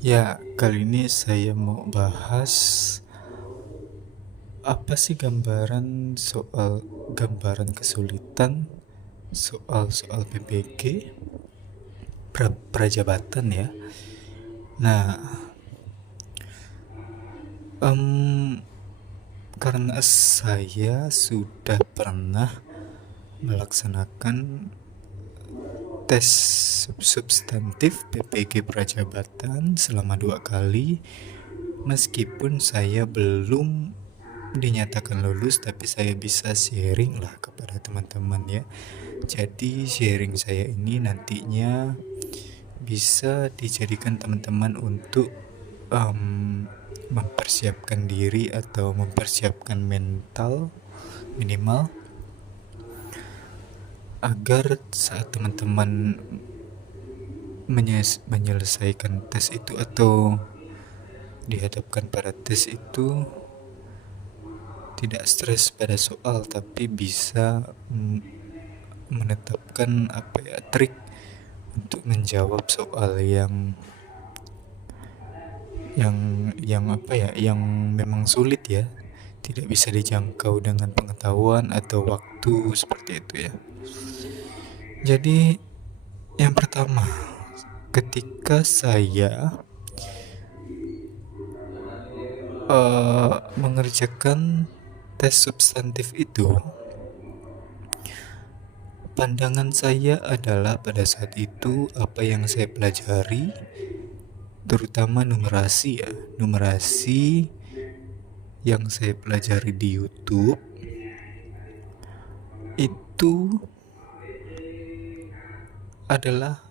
Ya, kali ini saya mau bahas apa sih gambaran kesulitan soal PBG prajabatan ya. Nah, em, karena saya sudah pernah melaksanakan tes substantif PPG prajabatan selama 2 kali, meskipun saya belum dinyatakan lulus, tapi saya bisa sharing lah kepada teman-teman ya. Jadi sharing saya ini nantinya bisa dijadikan teman-teman untuk mempersiapkan diri atau mempersiapkan mental minimal, agar saat teman-teman menyelesaikan tes itu atau dihadapkan pada tes itu tidak stres pada soal, tapi bisa menetapkan trik untuk menjawab soal yang memang sulit ya, tidak bisa dijangkau dengan pengetahuan atau waktu seperti itu ya. Jadi yang pertama, ketika saya mengerjakan tes substantif itu, pandangan saya adalah pada saat itu apa yang saya pelajari, terutama numerasi ya, numerasi yang saya pelajari di YouTube itu adalah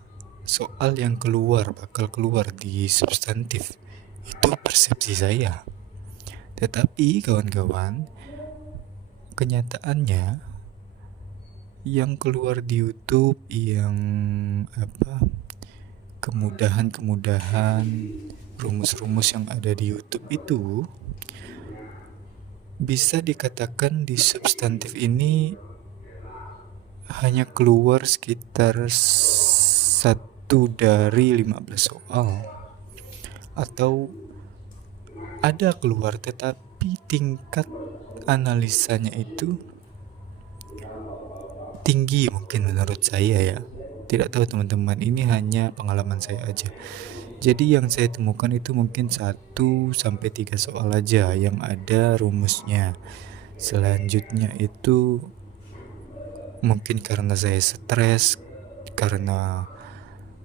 soal yang bakal keluar di substantif. Itu persepsi saya. Tetapi kawan-kawan, kenyataannya yang keluar di YouTube, yang kemudahan-kemudahan, rumus-rumus yang ada di YouTube itu bisa dikatakan di substantif ini hanya keluar sekitar 1 dari 15 soal, atau ada keluar tetapi tingkat analisanya itu tinggi mungkin menurut saya ya. Tidak tahu teman-teman, ini hanya pengalaman saya aja. Jadi yang saya temukan itu mungkin 1 sampai 3 soal aja yang ada rumusnya. Selanjutnya itu mungkin karena saya stres, karena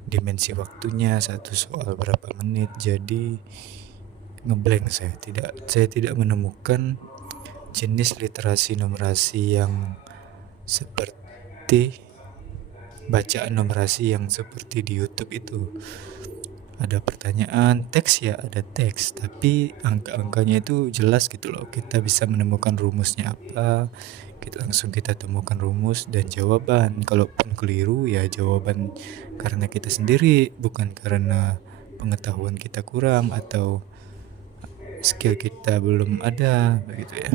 dimensi waktunya satu soal berapa menit, jadi ngeblank. Saya tidak menemukan jenis literasi numerasi yang seperti bacaan numerasi yang seperti di YouTube itu. Ada pertanyaan, teks ya, ada teks, tapi angka-angkanya itu jelas gitu loh. Kita bisa menemukan rumusnya apa, kita temukan rumus dan jawaban. Kalaupun keliru ya jawaban karena kita sendiri, bukan karena pengetahuan kita kurang atau skill kita belum ada, begitu ya.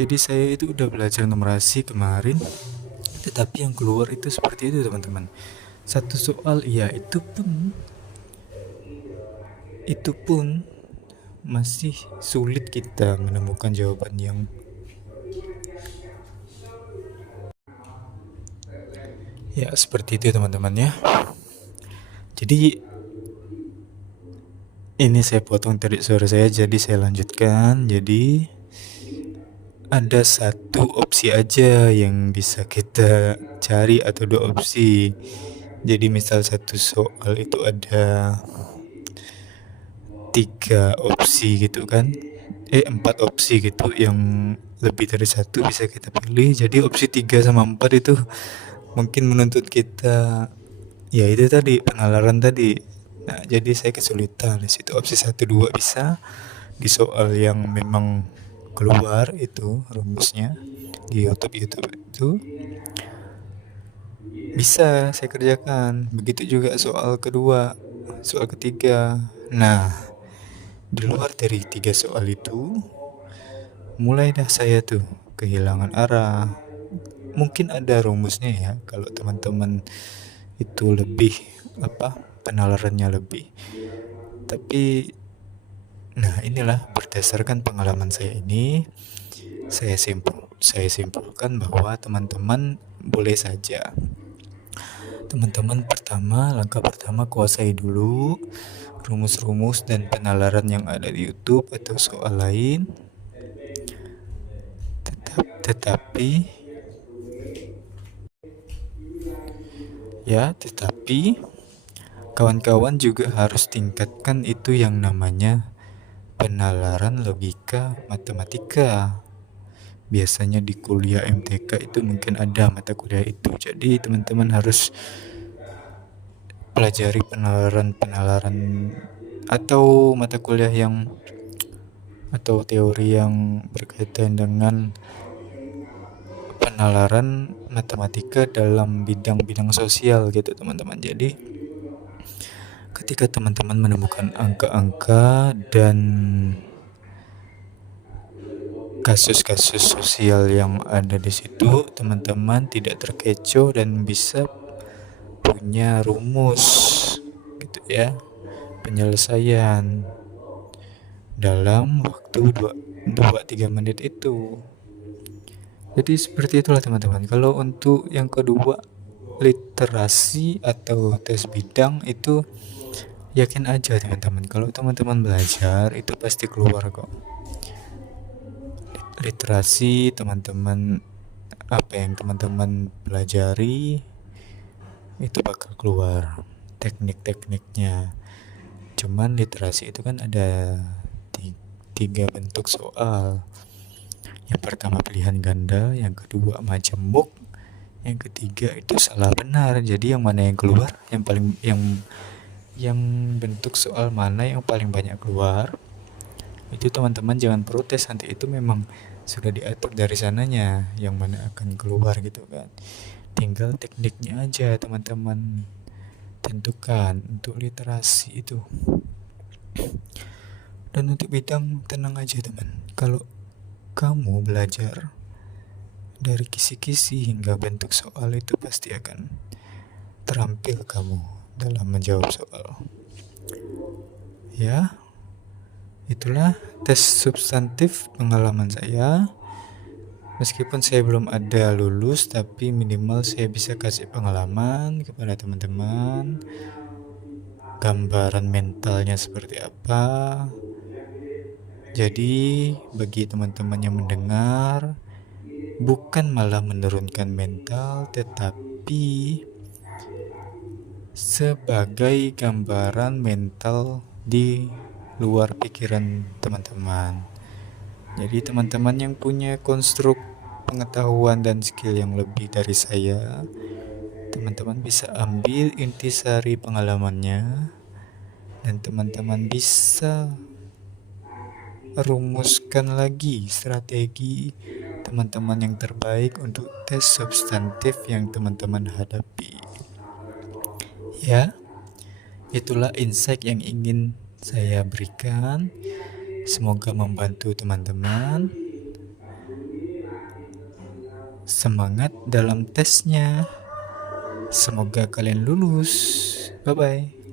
Jadi saya itu udah belajar numerasi kemarin, tetapi yang keluar itu seperti itu teman-teman. Satu soal iya, itu pun masih sulit kita menemukan jawaban yang ya seperti itu teman-teman ya. Jadi ini saya potong tadi suara saya, jadi saya lanjutkan. Jadi ada satu opsi aja yang bisa kita cari atau 2 opsi. Jadi misal satu soal itu ada 3 opsi gitu kan, 4 opsi gitu, yang lebih dari satu bisa kita pilih. Jadi opsi 3 sama 4 itu mungkin menuntut kita, ya itu tadi, penalaran tadi. Nah, jadi saya kesulitan di situ. Opsi 1, 2 bisa di soal yang memang keluar itu rumusnya di YouTube itu bisa saya kerjakan. Begitu juga soal kedua, soal ketiga. Nah, di luar dari 3 soal itu, mulai dah saya tuh kehilangan arah. Mungkin ada rumusnya ya, kalau teman-teman itu lebih penalarannya lebih. Tapi nah inilah berdasarkan pengalaman saya ini, saya simpulkan bahwa teman-teman boleh saja. Teman-teman langkah pertama kuasai dulu rumus-rumus dan penalaran yang ada di YouTube atau soal lain. Tetapi kawan-kawan juga harus tingkatkan itu yang namanya penalaran logika matematika. Biasanya di kuliah MTK itu mungkin ada mata kuliah itu. Jadi teman-teman harus pelajari penalaran atau mata kuliah atau teori yang berkaitan dengan penalaran matematika dalam bidang-bidang sosial gitu teman-teman. Jadi ketika teman-teman menemukan angka-angka dan kasus-kasus sosial yang ada di situ, teman-teman tidak terkecoh dan bisa punya rumus gitu ya, penyelesaian dalam waktu 2-3 menit itu. Jadi seperti itulah teman-teman. Kalau untuk yang kedua, literasi atau tes bidang itu yakin aja teman-teman. Kalau teman-teman belajar itu pasti keluar kok. Literasi teman-teman, apa yang teman-teman pelajari itu bakal keluar teknik-tekniknya. Cuman literasi itu kan ada 3 bentuk soal. Yang pertama pilihan ganda, yang kedua majemuk, yang ketiga itu salah benar. Jadi yang mana yang keluar, yang bentuk soal mana yang paling banyak keluar, itu teman-teman jangan protes, nanti itu memang sudah diatur dari sananya yang mana akan keluar gitu kan. Tinggal tekniknya aja teman-teman tentukan untuk literasi itu. Dan untuk bidang, tenang aja teman, kalau kamu belajar dari kisi-kisi hingga bentuk soal itu pasti akan terampil kamu dalam menjawab soal. Ya, itulah tes substantif pengalaman saya. Meskipun saya belum ada lulus, tapi minimal saya bisa kasih pengalaman kepada teman-teman, gambaran mentalnya seperti apa. Jadi bagi teman-teman yang mendengar, bukan malah menurunkan mental, tetapi sebagai gambaran mental di luar pikiran teman-teman. Jadi teman-teman yang punya konstruk pengetahuan dan skill yang lebih dari saya, teman-teman bisa ambil intisari pengalamannya dan teman-teman bisa rumuskan lagi strategi teman-teman yang terbaik untuk tes substantif yang teman-teman hadapi. Ya, itulah insight yang ingin saya berikan. Semoga membantu teman-teman. Semangat dalam tesnya. Semoga kalian lulus. Bye-bye.